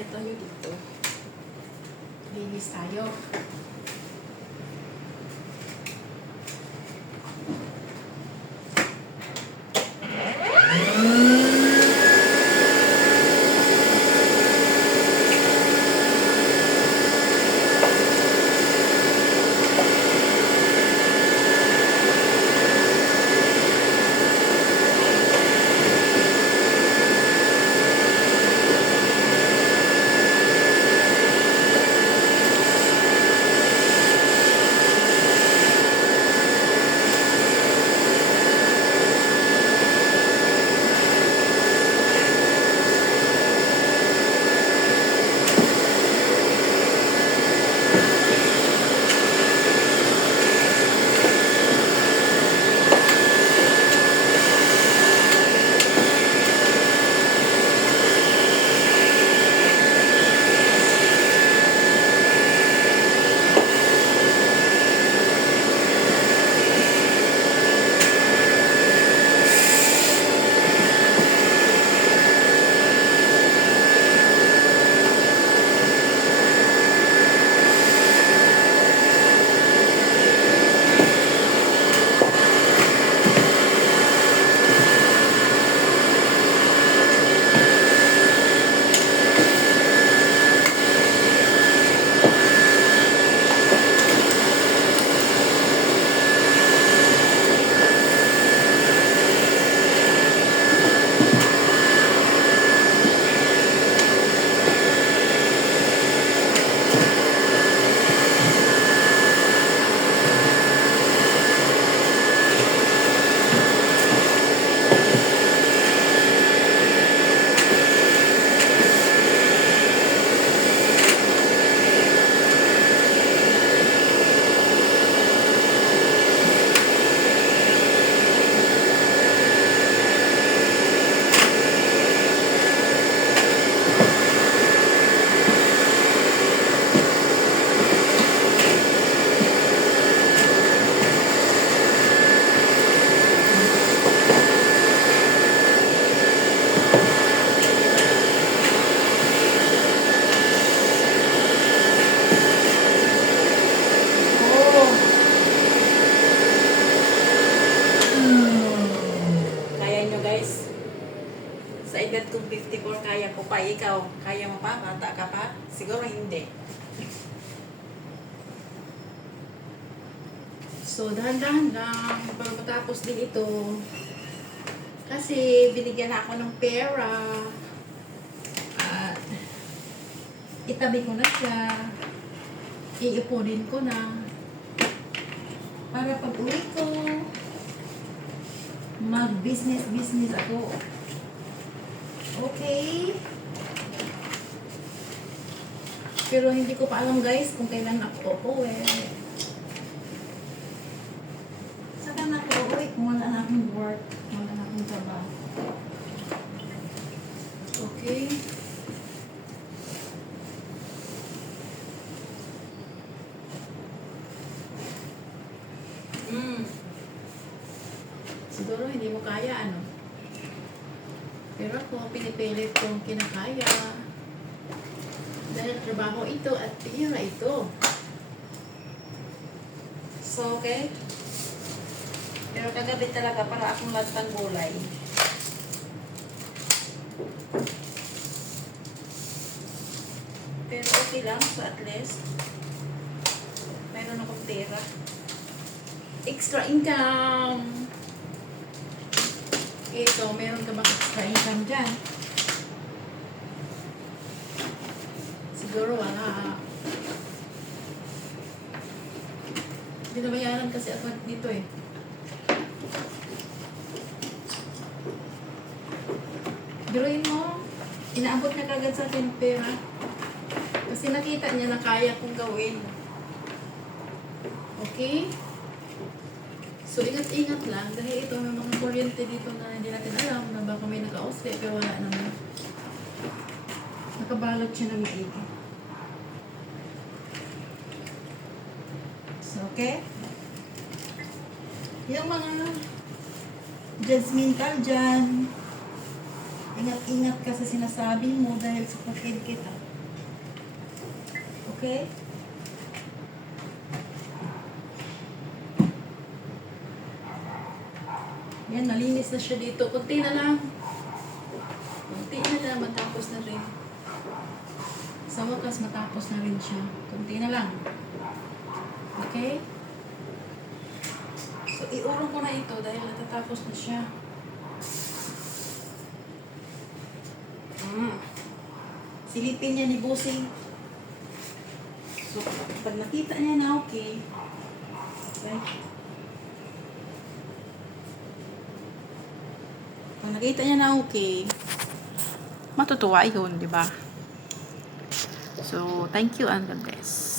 Kaya tayo dito. Linis tayo. Sa edad kong 54, kaya ko pa. Ikaw, kaya mo pa? Bata ka pa? Siguro hindi. So, dahan-dahan lang. Para matapos din ito. Kasi, binigyan ako ng pera. At, itabi ko na siya. Iipunin ko na. Para pag uwi ko, mag-business ako. Okay. Pero hindi ko pa alam guys kung kailan ako uuwi. Saka na ako uuwi kung wala na akong work, wala na akong trabaho. Okay. Siguro hindi mo kaya ano. Pero ako, pinipilit kong kinakaya. Dahil trabaho ito at pira ito. So, okay? Pero kagabi talaga para akong latang gulay. Pero okay lang. So, at least, meron akong pera. Extra income! Ito, meron ka bang extra income dyan? Siguro wala. Binabayaran kasi ako dito eh. Biruin mo, inaabot na kagad sa akin pera. Kasi nakita niya na kaya kong gawin. Okay? So, ingat-ingat lang dahil ito may mga kuryente dito na hindi natin alam na baka may naka-ausli pero wala naman. Nakabalot siya ng maigi. So, okay? Yung mga judgmental dyan, ingat-ingat ka sa sinasabi mo dahil sa pakid kita. Okay? Yan, malinis na siya dito. Kunti na lang. Kunti na lang, matapos na rin. Sa wakas, matapos na rin siya. Kunti na lang. Okay? So, iurong ko na ito dahil natatapos na siya. Silipin niya ni Busing. So, pag nakita niya na okay, pag nakita niya na okay, matutuwa yun, di ba? So, thank you and God bless.